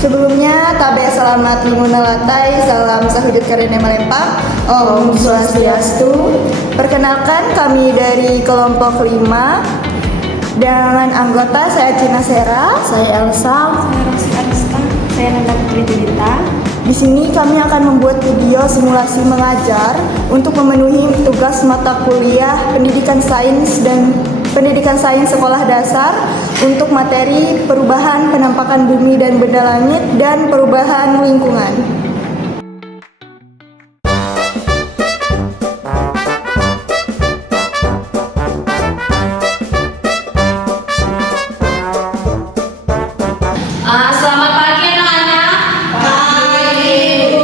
Sebelumnya, tabe selamat mengunalatai, salam sahujud karena melempang, Om Swastiastu. Perkenalkan kami dari kelompok 5 dengan anggota saya Cina Sera, Saya Elsa, Saya Rosi Arista, saya Nanda Putri Dita. Di sini kami akan membuat video simulasi mengajar untuk memenuhi tugas mata kuliah Pendidikan Sains Sekolah Dasar untuk materi perubahan penampakan bumi dan benda langit dan perubahan lingkungan. selamat pagi anak-anak. Pagi Bu.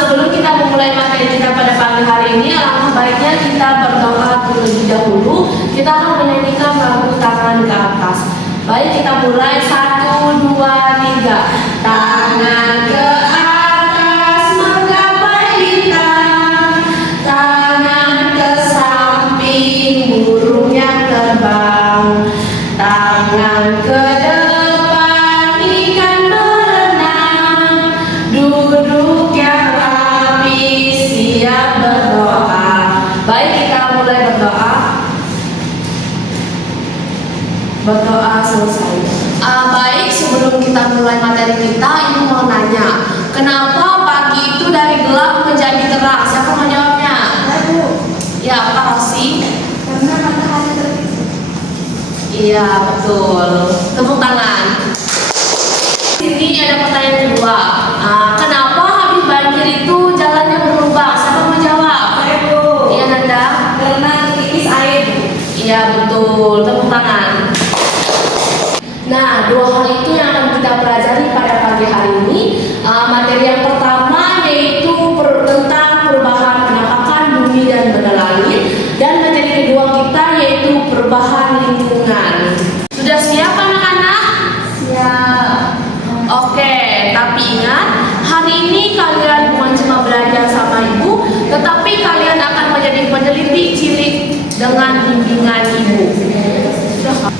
Sebelum kita memulai materi kita pada pagi hari ini, alangkah baiknya kita berdoa terlebih dahulu. Kita akan menyanyikan lagu tangan ke atas. Baik, kita mulai 1, 2, 3. Tangan ke atas menggapai bintang, tangan ke samping burung yang terbang, tangan ke depan ikan berenang, duduk yang rapi siap berdoa. Baik, kita mulai berdoa. Berdoa selesai. Baik, sebelum kita mulai materi kita, Ibu mau nanya, kenapa pagi itu dari gelap menjadi terang? Siapa mau jawabnya? Ya, Pak Rosi. Karena matahari terbit. Iya, betul. Tepuk tangan. Ini ada pertanyaan kedua. Kenapa habis banjir itu jalannya berlubang? Siapa mau jawab? Saya Bu. Iya, Nanda. Karena tipis air. Iya, betul. Tepuk tangan. Nah, dua hal itu yang akan kita pelajari pada pagi hari ini. Materi yang pertama yaitu tentang perubahan penampakan bumi dan benda langit, dan materi kedua kita yaitu perubahan lingkungan. Sudah siap anak-anak? Siap. Oke, tapi ingat, hari ini kalian bukan cuma belajar sama Ibu, tetapi kalian akan menjadi peneliti cilik dengan bimbingan Ibu.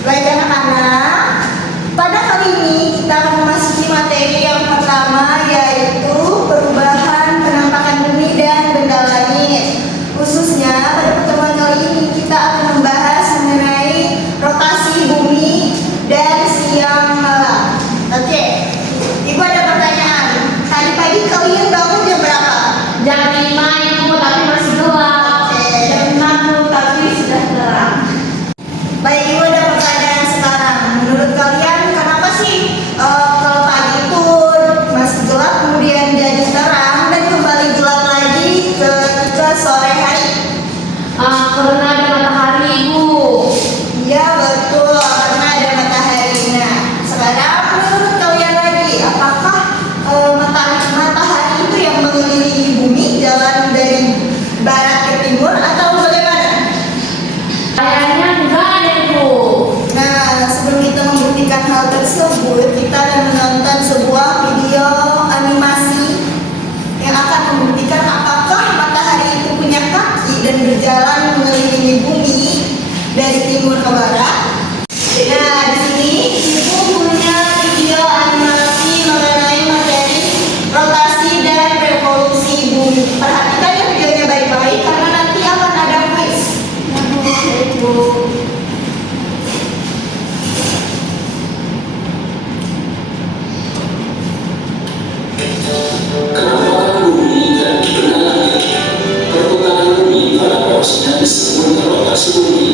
Baik anak-anak, pada kali ini kita akan memasuki materi yang pertama yaitu perubahan penampakan bumi dan benda langit. Khususnya pada pertemuan kali ini kita akan membahas mengenai rotasi bumi dan siang malam. Oke, Ibu ada pertanyaan. Tadi pagi kalian bangun jam berapa? Jam 5 Ibu, tapi masih gelap. Oke. Jam 6 tapi sudah terang. Baik, Ibu ada pertanyaan sekarang. Menurut kalian kenapa sih kalau pagi itu masih gelap kemudian jadi terang dan kembali gelap lagi ketika sore hari? Karena ada matahari Ibu. Iya betul, karena ada matahari. Nah, sekarang menurut kalian lagi, apakah matahari itu yang mengelilingi bumi jalan dari barat ke timur atau bagaimana? Kayaknya enggak deh Bu. Nah, sebelum kita membuktikan hal tersebut, kita akan menonton sebuah video animasi yang akan membuktikan apakah matahari itu punya kaki dan berjalan mengelilingi bumi dari timur ke barat. Nah, di sini Ibu punya video animasi mengenai materi rotasi dan revolusi bumi. Perhatikan ya videonya baik-baik karena nanti akan ada quiz. Bu. Penampakan bumi dan benda langit. Perputaran bumi pada porsinya disebut rotasi bumi.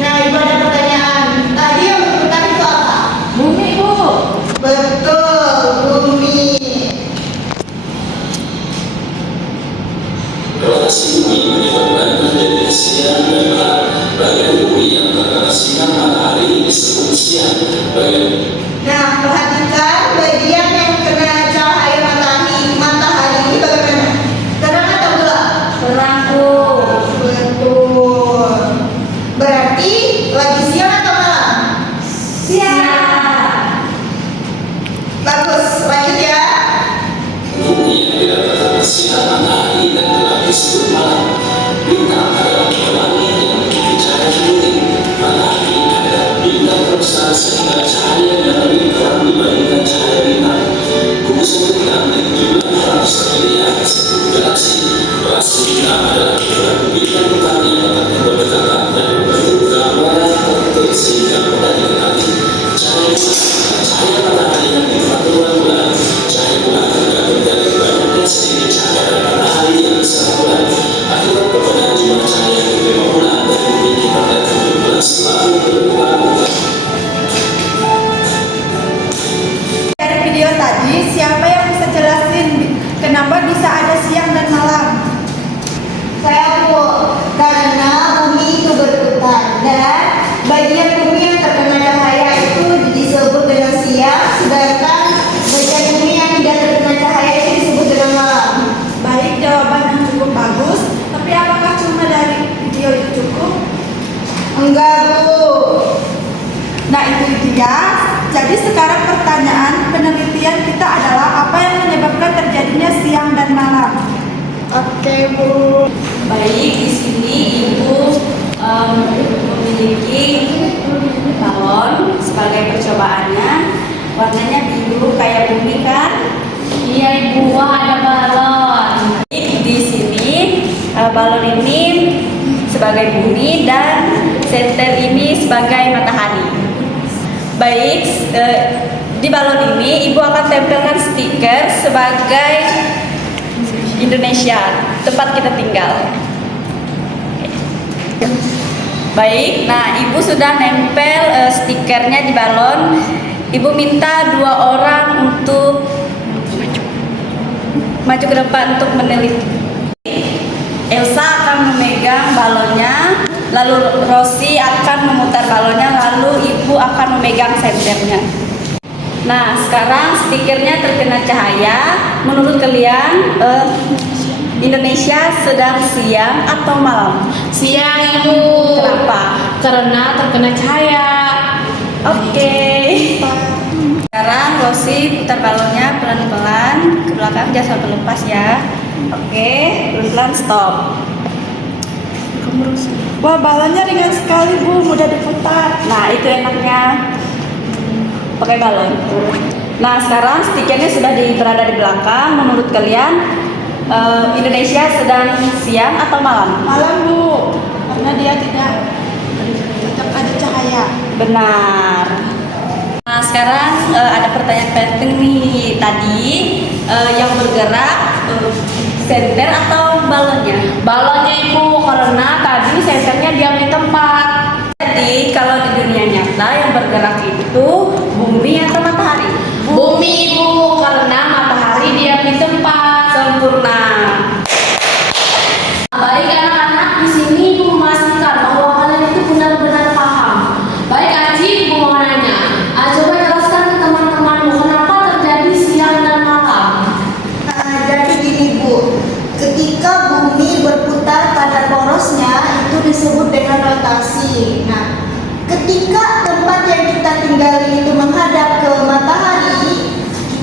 Nah, Ibu ada pertanyaan. Tadi yang berputar itu apa? Bumi Bu. Betul, bumi. Rotasi bumi menyebabkan terjadinya siang dan malam. Bagian bumi yang terkena sinar matahari disebut siang. Nah, perhatikan bagian yang kena cahaya matahari ini bagaimana? Terang atau gelap? Terang Bu. Betul. Berarti lagi siang atau malam? Siap. Bagus, lanjut ya. Bumi yang tidak terkena sinar matahari dan gelap disebut malam. Bintang adalah pelangi yang memiliki cahaya kuning. Matahari adalah bintang terbesar sehingga cahaya yang lebih terang dibandingkan cahaya bintang. Kamu sebutkan dan jumlah harus terlihat sebuah galaksi. Galaksi kita adalah ukuran bintang utama yang dapat berdekatan dan membentuk gambaran tertentu sehingga mudah dikenali. Cahaya matahari yang membuat bulan. Cahaya bulan tergantung dari banyaknya sedikit cahaya dari matahari yang bersama bulan. Akibat perbedaan jumlah cahaya yang diterima bulan dari bumi kita pada 17 lalu berubah. Dari video tadi, siapa yang bisa jelasin kenapa bisa ada siang dan malam? Saya Bu, karena bumi itu berputar dan bagian bumi yang terkena cahaya itu disebut dengan siang, sedangkan bagian bumi yang tidak terkena cahaya itu disebut dengan malam. Baik, jawaban yang cukup bagus. Tapi apakah cuma dari video itu cukup? Enggak Bu. Nah itu dia. Jadi sekarang pertanyaan penelitian kita adalah apa yang menyebabkan terjadinya siang dan malam? Oke Bu. Baik, di sini Ibu memiliki balon sebagai percobaannya. Warnanya biru kayak bumi kan? Iya Ibu, wah ada balon. Di sini balon ini sebagai bumi dan senter ini sebagai matahari. Baik, di balon ini Ibu akan tempelkan stiker sebagai Indonesia, tempat kita tinggal. Baik, nah Ibu sudah nempel stikernya di balon. Ibu minta 2 orang untuk maju ke depan untuk meneliti. Elsa akan memegang balonnya, lalu Rosi akan memutar balonnya, lalu Ibu akan memegang senternya. Nah, sekarang stikernya terkena cahaya. Menurut kalian, Indonesia sedang siang atau malam? Siang Ibu. Kenapa? Karena terkena cahaya. Oke. Sekarang Rosi putar balonnya pelan-pelan ke belakang, jangan sampai lepas ya. Oke, pelan-pelan stop. Wah, balonnya ringan sekali Bu, mudah diputar. Nah, itu enaknya pakai balon. Nah, sekarang stikernya sudah berada di belakang. Menurut kalian, Indonesia sedang siang atau malam? Malam Bu, karena dia tidak ada cahaya. Benar. Nah, sekarang ada pertanyaan penting nih. Tadi yang bergerak senter atau balonnya? Balonnya Ibu, karena tadi senternya diam di tempat. Jadi kalau di dunia nyata yang bergerak itu bumi atau matahari? Bumi Ibu, karena matahari diam di tempat. Sempurna. Baik anak-anak, di sini Ibu memastikan bahwa kalian itu benar-benar paham. Baik Aji, Ibu mau nanya. Coba jelaskan ke teman-temanmu kenapa terjadi siang dan malam. Jadi gini Bu, ketika bumi berputar pada porosnya itu disebut dengan rotasi. Nah, ketika tempat yang kita tinggali itu menghadap ke matahari,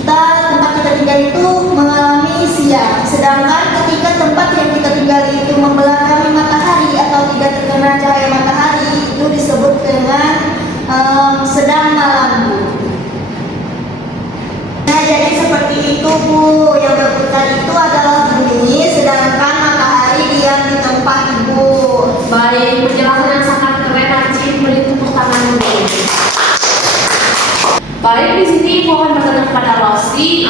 tempat kita tinggal itu mengalami siang. Sedangkan ketika tempat yang kita tinggali itu membelakangi matahari atau tidak terkena cahaya matahari itu disebut dengan sedang malam Bu. Nah, jadi seperti itu Bu, yang berputar itu adalah bumi, sedangkan matahari diam di tempat Ibu. Baik, penjelasan yang sangat keren Aji, beri tepuk tangan dulu. Baik, di sini Ibu akan bertanya kepada Rosi,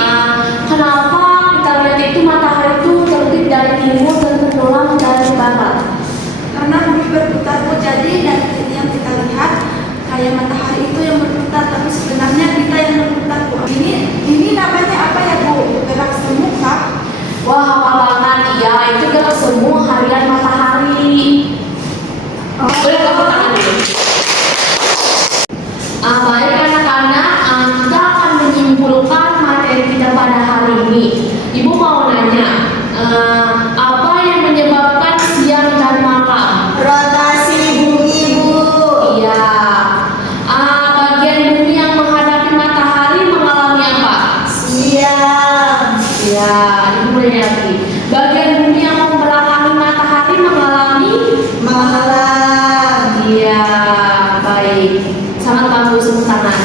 kenapa kita lihat itu matahari itu terbit dari timur dan tenggelam dari barat? Karena bumi berputar Bu, jadi dan yang kita lihat kayak matahari itu yang berputar, tapi sebenarnya kita yang berputar Bu. Ini namanya apa ya Bu? Gerak semu kah? Wah, hafal banget ya, itu gerak semu harian matahari. Boleh tepuk tangan dulu. Baik anak-anak, kita akan menyimpulkan materi kita pada hari ini. Ibu mau nanya, apa yang menyebabkan siang dan malam? Rotasi bumi Bu. Iya. Bagian bumi yang menghadapi matahari mengalami apa? Siang. Ya, ibu boleh lagi. Bagian bumi yang membelakangi matahari mengalami Malam. Iya, baik. Sangat bagus, tepuk tangan.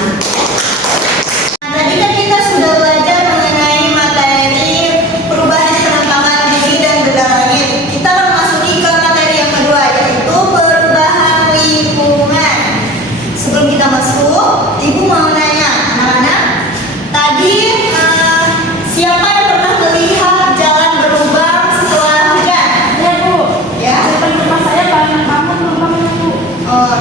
Tadi kan kita sudah belajar mengenai Tadi siapa yang pernah melihat jalan berlubang setelah hujan? Ya Bu, Ya. depan rumah saya banyak banget lubangnya Bu.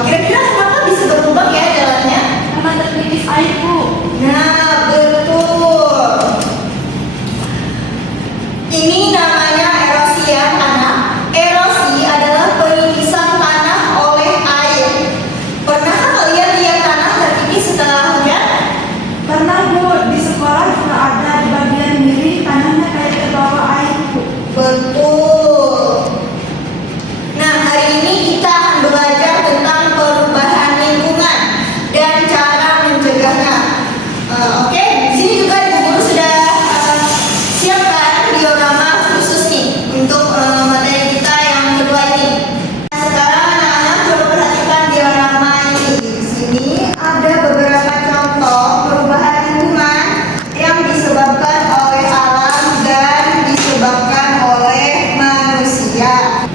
Kira-kira kenapa bisa berlubang ya jalannya? Karena terpipis air Bu. Nah, betul. Ini namanya erosi ya, anak. Erosi adalah penipisan tanah oleh air. Pernahkah kalian lihat tanah tertipis setelah hujan? Pernah Bu, di sekolah juga ada di bagian kiri tanahnya kayak terbawa air Bu. Betul. Nah, hari ini kita akan belajar tentang perubahan lingkungan dan cara mencegahnya. Oke, di sini juga Ibu Guru sudah siapkan diorama khusus nih untuk materi kita yang kedua ini. Nah, sekarang anak-anak coba perhatikan diorama ini. Di sini ada beberapa contoh perubahan lingkungan yang disebabkan oleh alam dan disebabkan oleh manusia.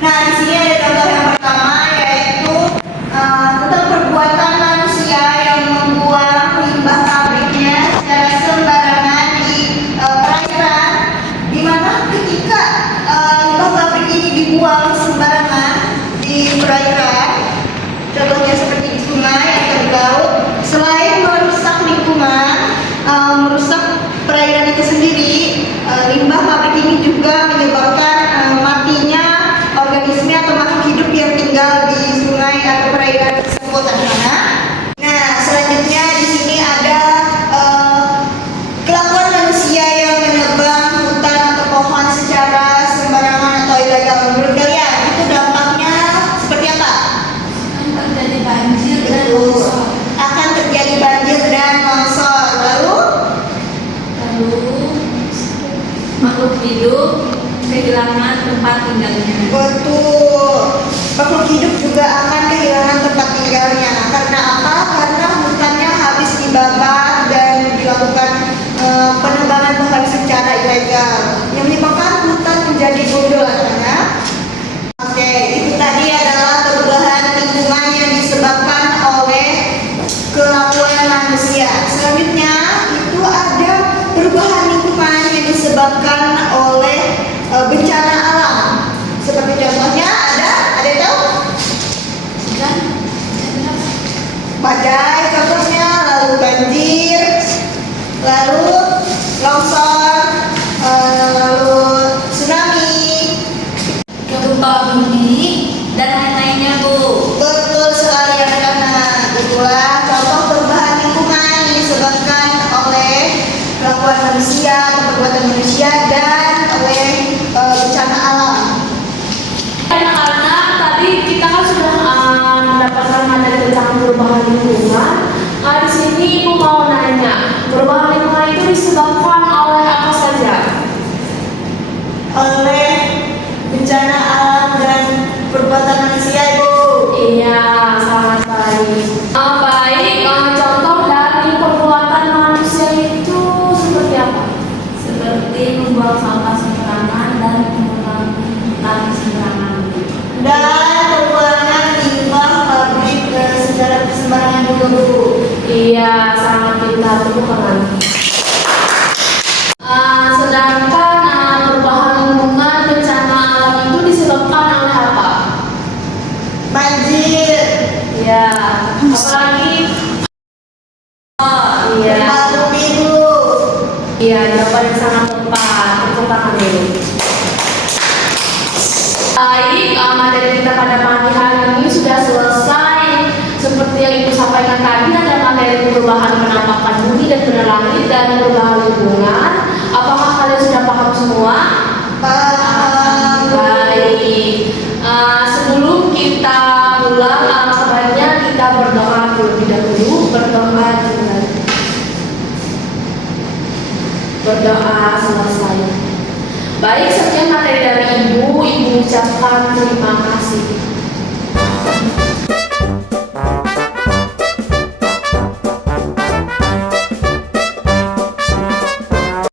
Nah, di sini ada contoh yang pertama yaitu tentang perbuatan manusia yang membuang limbah pabriknya secara sembarangan di perairan, di mana ketika limbah pabrik ini dibuang sembarangan di perairan, contohnya seperti di sungai atau di laut, selain merusak lingkungan, merusak perairan itu sendiri, limbah pabrik ini juga menyebabkan matinya organisme atau makhluk hidup yang tinggal di sungai atau perairan tersebut, anak-anak. Nah, selanjutnya di sini ada kelakuan manusia yang menebang hutan atau pohon secara sembarangan atau ilegal. Menurut kalian itu dampaknya seperti apa? Kan terjadi banjir dan Betul. longsor. Akan terjadi banjir dan longsor. Lalu Makhluk hidup kehilangan tempat tinggalnya. betul, makhluk hidup juga akan kehilangan tempat tinggalnya. Karena apa? Karena hutannya habis dibakar dan dilakukan penebangan pohon secara ilegal, yang menyebabkan hutan menjadi gundul, anak-anak. Oke, itu tadi adalah perubahan lingkungan yang disebabkan oleh kelakuan manusia. Selanjutnya itu ada perubahan lingkungan yang disebabkan oleh bencana alam. Seperti contohnya ada yang tahu? Dan Badai contohnya, lalu banjir, lalu longsor, lalu tsunami. gempa bumi dan lain-lainnya Bu. Betul sekali anak-anak. Itulah contoh perubahan lingkungan yang disebabkan oleh kelakuan manusia atau perbuatan manusia dan oleh bencana alam. Anak-anak, tadi kita kan sudah mendapatkan materi tentang perubahan lingkungan. Di sini Ibu mau nanya, perubahan lingkungan itu disebabkan oleh apa saja? Oleh bencana alam dan perbuatan manusia, Ibu. Iya, sangat baik. Baik, contoh dari perbuatan manusia itu seperti apa? Seperti membuang sampah sembarangan dan mengurangi hutan sembarangan. Dan pembuangan limbah pabrik secara sembarangan juga, Bu. Iya, sangat pintar, tepuk tangan. Sedangkan perubahan lingkungan bencana alam itu disebabkan oleh apa? Banjir, Iya, apalagi? Iya, gempa bumi, Bu. iya, jawabannya sangat tepat. Tepuk tangan dulu. Baik, materi kita pada pagi hari ini sudah selesai. Seperti yang Ibu sampaikan tadi, ada materi perubahan penampakan bumi dan benda langit dan perubahan lingkungan. Apakah kalian sudah paham semua? Paham. Baik. Sebelum kita pulang, sebaiknya kita berdoa terlebih dahulu. Berdoa selesai. Baik, sekian materi dari Ibu. Ibu ucapkan terima kasih.